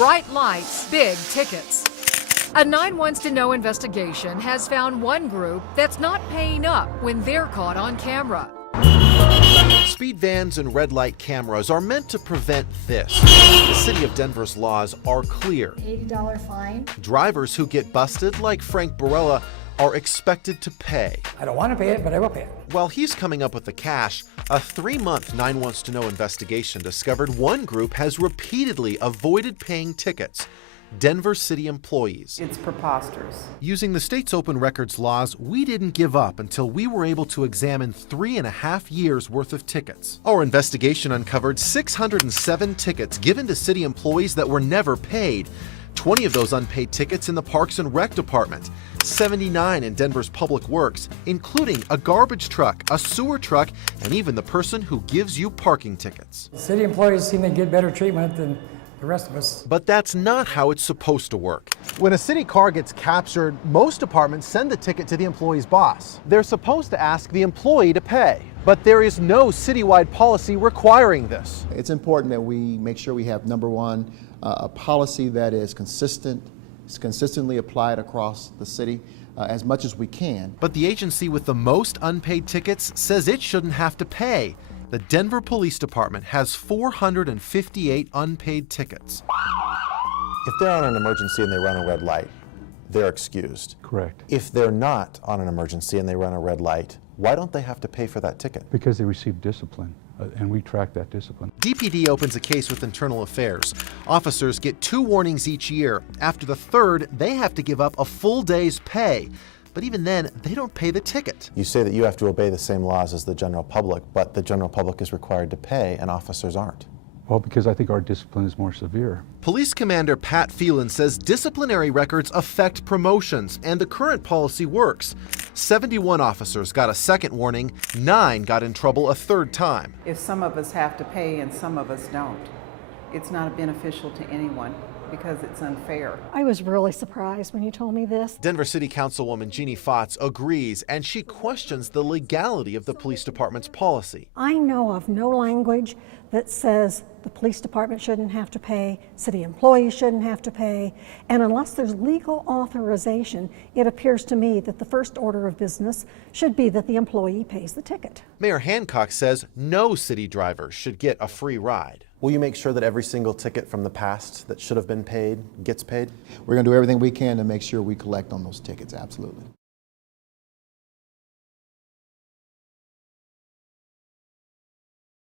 Bright lights, big tickets. A 9 Wants to Know investigation has found one group that's not paying up when they're caught on camera. Speed vans and red light cameras are meant to prevent this. The city of Denver's laws are clear. $80 fine. Drivers who get busted, like Frank Barella, are expected to pay. I don't want to pay it, but I will pay it. While he's coming up with the cash, a 3-month 9 Wants to Know investigation discovered one group has repeatedly avoided paying tickets. Denver city employees. It's preposterous. Using the state's open records laws, we didn't give up until we were able to examine 3.5 years worth of tickets. Our investigation uncovered 607 tickets given to city employees that were never paid. 20 of those unpaid tickets in the Parks and Rec Department, 79 in Denver's Public Works, including a garbage truck, a sewer truck, and even the person who gives you parking tickets. City employees seem to get better treatment than the rest of us. But that's not how it's supposed to work. When a city car gets captured, most departments send the ticket to the employee's boss. They're supposed to ask the employee to pay, but there is no citywide policy requiring this. It's important that we make sure we have, number one, a policy that is consistently applied across the city as much as we can. But the agency with the most unpaid tickets says it shouldn't have to pay. The Denver Police Department has 458 unpaid tickets. If they're on an emergency and they run a red light, they're excused. Correct. If they're not on an emergency and they run a red light, why don't they have to pay for that ticket? Because they receive discipline, and we track that discipline. DPD opens a case with Internal Affairs. Officers get 2 warnings each year. After the 3rd, they have to give up a full day's pay. But even then, they don't pay the ticket. You say that you have to obey the same laws as the general public, but the general public is required to pay and officers aren't. Well, because I think our discipline is more severe. Police Commander Pat Phelan says disciplinary records affect promotions, and the current policy works. 71 officers got a 2nd warning, 9 got in trouble a 3rd time. If some of us have to pay and some of us don't, it's not beneficial to anyone because it's unfair. I was really surprised when you told me this. Denver City Councilwoman Jeannie Fotz agrees, and she questions the legality of the police department's policy. I know of no language that says the police department shouldn't have to pay, city employees shouldn't have to pay, and unless there's legal authorization, it appears to me that the first order of business should be that the employee pays the ticket. Mayor Hancock says no city drivers should get a free ride. Will you make sure that every single ticket from the past that should have been paid gets paid? We're going to do everything we can to make sure we collect on those tickets, absolutely.